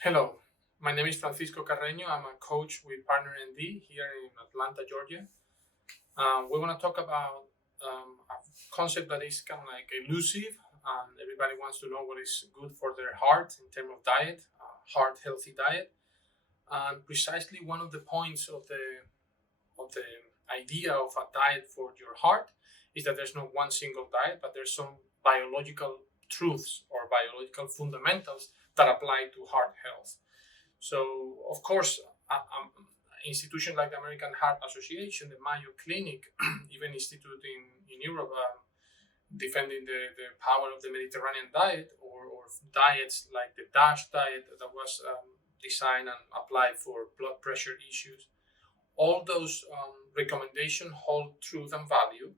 Hello, my name is Francisco Carreño. I'm a coach with Partner ND here in Atlanta, Georgia. We want to talk about a concept that is kind of like elusive, and everybody wants to know what is good for their heart in terms of diet, heart healthy diet. And precisely one of the points of the idea of a diet for your heart is that there's not one single diet, but there's some biological truths or biological fundamentals that apply to heart health. So, of course, institutions like the American Heart Association, the Mayo Clinic, even institute in Europe, defending the power of the Mediterranean diet, or diets like the DASH diet that was designed and applied for blood pressure issues. All those recommendations hold truth and value,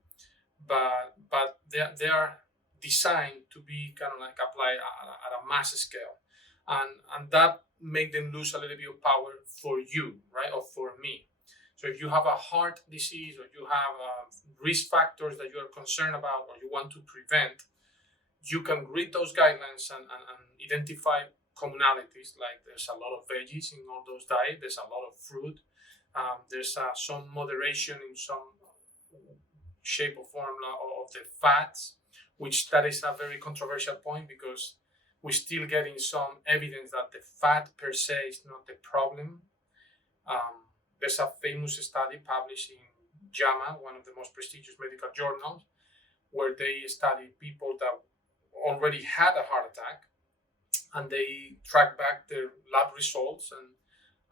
but they are designed to be kind of like applied at a mass scale, and that make them lose a little bit of power for you, right, or for me. So if you have a heart disease, or you have risk factors that you are concerned about or you want to prevent, you can read those guidelines and identify commonalities, like there's a lot of veggies in all those diets, there's a lot of fruit, there's some moderation in some shape or form of the fats, which that is a very controversial point because we're still getting some evidence that the fat per se is not the problem. There's a famous study published in JAMA, one of the most prestigious medical journals, where they studied people that already had a heart attack, and they tracked back their lab results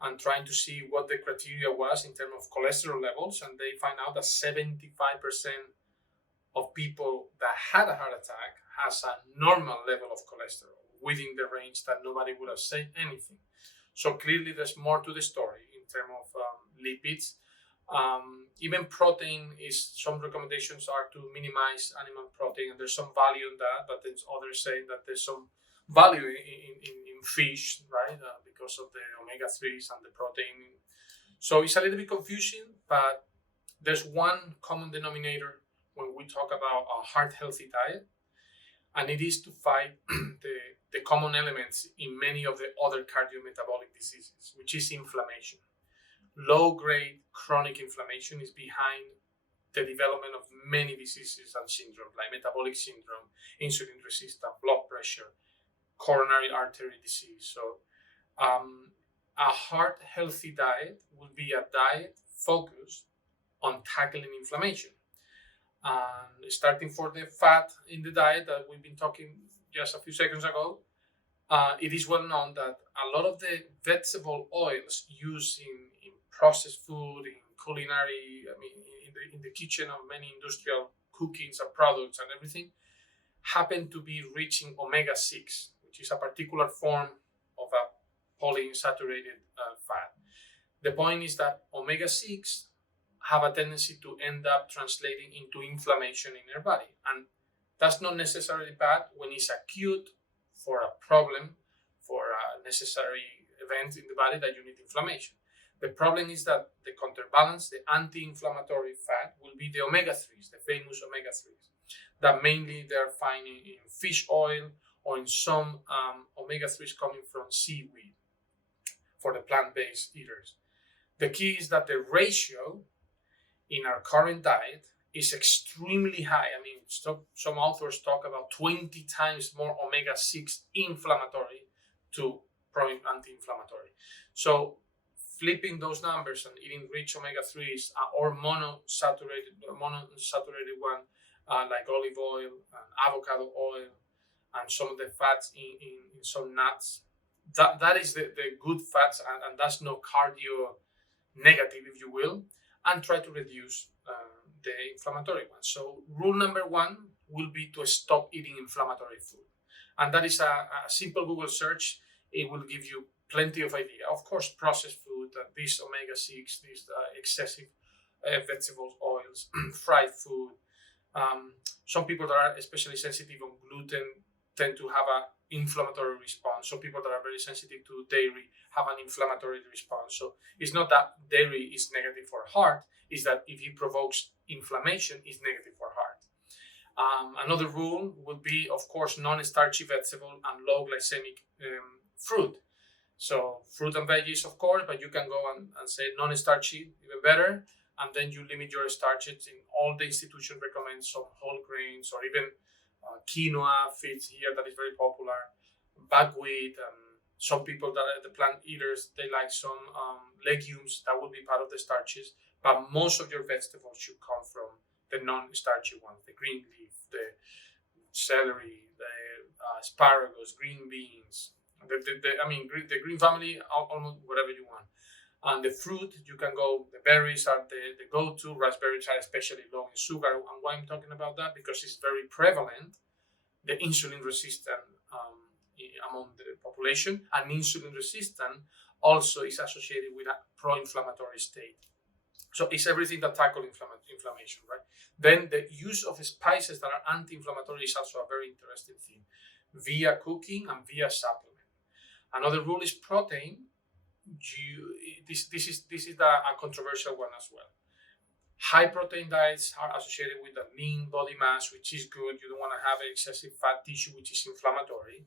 and trying to see what the criteria was in terms of cholesterol levels, and they find out that 75% of people that had a heart attack has a normal level of cholesterol within the range that nobody would have said anything. So clearly there's more to the story in terms of lipids. Even protein, is some recommendations are to minimize animal protein, and there's some value in that, but there's others saying that there's some value in fish, right, because of the omega-3s and the protein. So it's a little bit confusing, but there's one common denominator when we talk about a heart healthy diet, and it is to fight the common elements in many of the other cardiometabolic diseases, which is inflammation. Low grade chronic inflammation is behind the development of many diseases and syndromes like metabolic syndrome, insulin resistant, blood pressure, coronary artery disease. So, a heart healthy diet will be a diet focused on tackling inflammation. And starting for the fat in the diet that we've been talking just a few seconds ago, it is well known that a lot of the vegetable oils used in processed food, in culinary, I mean, in the kitchen of many industrial cookings and products and everything, happen to be rich in omega 6, which is a particular form of a polyunsaturated fat. The point is that omega 6 have a tendency to end up translating into inflammation in your body. And that's not necessarily bad when it's acute for a problem, for a necessary event in the body that you need inflammation. The problem is that the counterbalance, the anti-inflammatory fat, will be the omega-3s, the famous omega-3s, that mainly they're finding in fish oil or in some omega-3s coming from seaweed for the plant-based eaters. The key is that the ratio in our current diet is extremely high. I mean, some authors talk about 20 times more omega-6 inflammatory to anti-inflammatory. So flipping those numbers and eating rich omega-3s or monosaturated one, like olive oil and avocado oil and some of the fats in some nuts, that is the good fats, and that's no cardio negative, if you will, and try to reduce the inflammatory ones. So rule number one will be to stop eating inflammatory food. And that is a simple Google search. It will give you plenty of idea. Of course, processed food, this omega-6, these excessive vegetable oils, fried food. Some people that are especially sensitive on gluten tend to have an inflammatory response. Some people that are very sensitive to dairy have an inflammatory response. So it's not that dairy is negative for heart, it's that if it provokes inflammation, it's negative for heart. Another rule would be, of course, non-starchy vegetable and low glycemic fruit. So fruit and veggies, of course, but you can go and say non-starchy, even better. And then you limit your starches. In all the institution recommends some whole grains or even quinoa fits here that is very popular, buckwheat. Some people that are the plant eaters, they like some legumes that will be part of the starches. But most of your vegetables should come from the non-starchy ones, the green leaf, the celery, the asparagus, green beans. The green family, almost whatever you want. And the fruit, you can go, the berries are the go-to. Raspberries are especially low in sugar. And why I'm talking about that? Because it's very prevalent, the insulin resistant among the population. And insulin resistant also is associated with a pro-inflammatory state. So it's everything that tackles inflammation, right? Then the use of spices that are anti-inflammatory is also a very interesting thing, via cooking and via supplement. Another rule is protein. This is a controversial one as well. High protein diets are associated with a lean body mass, which is good. You don't want to have excessive fat tissue, which is inflammatory.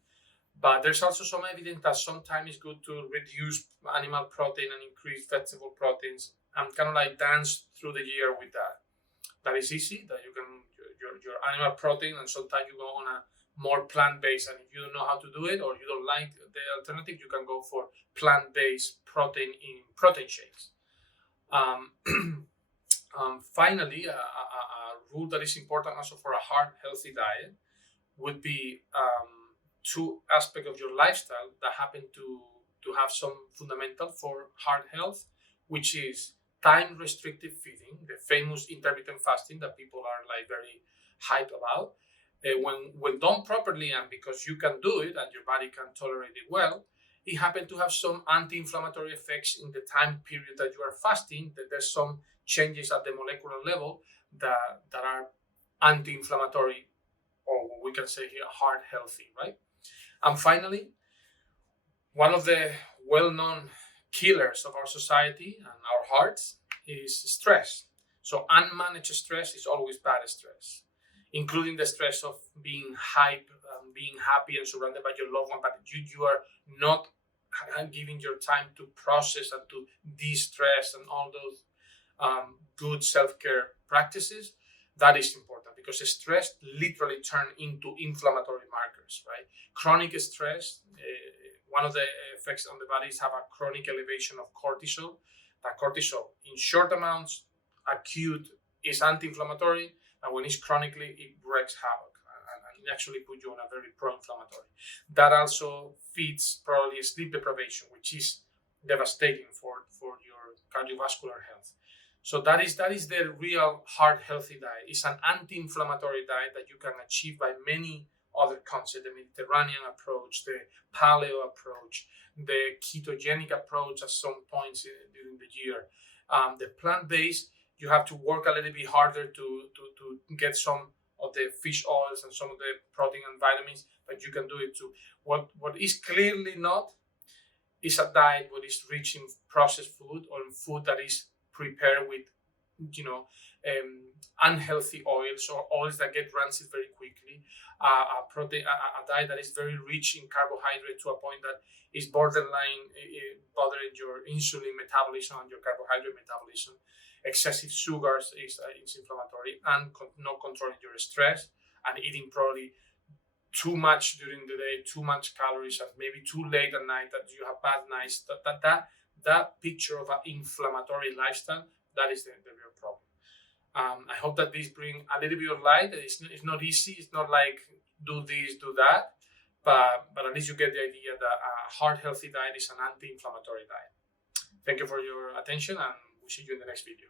But there's also some evidence that sometimes it's good to reduce animal protein and increase vegetable proteins and kind of like dance through the year with that. That is easy, that you can, your animal protein, and sometimes you go on a more plant-based, and if you don't know how to do it or you don't like the alternative, you can go for plant-based protein in protein shakes. Finally, a rule that is important also for a heart-healthy diet would be two aspects of your lifestyle that happen to have some fundamental for heart health, which is time restricted feeding, the famous intermittent fasting that people are like very hyped about. When done properly, and because you can do it and your body can tolerate it well, it happens to have some anti-inflammatory effects in the time period that you are fasting. That there's some changes at the molecular level that are anti-inflammatory, or what we can say here, heart healthy, right? And finally, one of the well-known killers of our society and our hearts is stress. So unmanaged stress is always bad stress, including the stress of being hype, being happy and surrounded by your loved one, but you are not giving your time to process and to de-stress and all those good self-care practices. That is important because stress literally turns into inflammatory markers, right? Chronic stress, one of the effects on the body is have a chronic elevation of cortisol. That cortisol, in short amounts, acute, is anti-inflammatory, and when it's chronically, it wreaks havoc and actually put you on a very pro-inflammatory. That also feeds probably sleep deprivation, which is devastating for your cardiovascular health. So that is the real heart healthy diet. It's an anti-inflammatory diet that you can achieve by many other concepts: the Mediterranean approach, the paleo approach, the ketogenic approach at some points during the year. The plant-based, you have to work a little bit harder to get some of the fish oils and some of the protein and vitamins, but you can do it too. What is clearly not is a diet what is rich in processed food or in food that is prepared with, unhealthy oils or oils that get rancid very quickly. A diet that is very rich in carbohydrate to a point that is borderline bothering your insulin metabolism and your carbohydrate metabolism. Excessive sugars is inflammatory, and not controlling your stress and eating probably too much during the day, too much calories, and maybe too late at night that you have bad nights. That picture of an inflammatory lifestyle, that is the real problem. I hope that this brings a little bit of light. It's not easy. It's not like do this, do that, but at least you get the idea that a heart healthy diet is an anti-inflammatory diet. Thank you for your attention, and we'll see you in the next video.